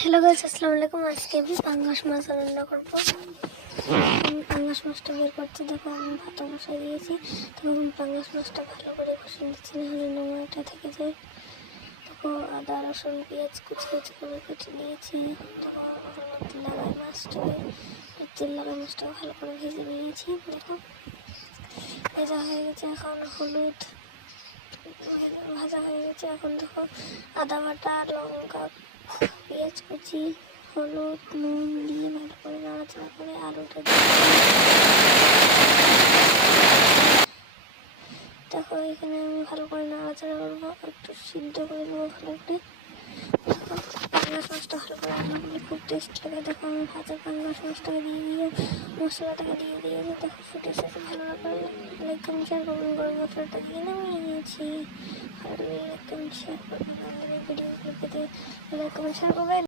Hello guys, আসসালামু আলাইকুম। আজকে আমি পাঙ্গাস মাছ রান্না করবো। আমি পাঙ্গাস মাছটা বের করতে দেখো, আমি ভাত বসাই দিয়েছি। তখন পাঙ্গাস মাছটা ভালো করে কষে নিচ্ছি, নাহলে নোংরাটা থেকে যায়। দেখো, আদা রসুন পেঁয়াজ কুচি কুচি করে কেটে নিয়েছি। দেখো, ওর মধ্যে লাগাই মাছটাকে, তেল লাগাই মাছটাকে ভালো করে ভেজে নিয়েছি। দেখো, ভেজা হয়ে গেছে। এখন হলুদ ভাজা হয়ে গেছে। এখন দেখো, আদা বাটা, লঙ্কা, পেঁয়াজ কুচি, হলুদ, নুন দিয়ে ভালো করে নাড়াচাড়া করে আলুটা দিয়ে দেখো, এখানে আমি ভালো করে নাড়াচাড়া করবো, একটু সিদ্ধ করে নেবো ভালো করে। দেখো, পাঙ্গাস মাছটা ভালো করে রান্না করলে খুব টেস্ট লাগে। দেখো, আমি ভাজা পাঙ্গাস মাছটাকে দিয়ে মশলাটাকে দিয়ে দিয়েছি। দেখো, ফুটে এসেছে। ভালো করে লাইক কমেন্ট শেয়ার করবেন। গরম মশলাটা দিয়ে নামিয়ে নিয়েছি। ভালো করে লাইক কমেন্ট শেয়ার করবেন। আমাদের ভিডিওগুলো পেতে লাইক কমেন্ট শেয়ার করবেন।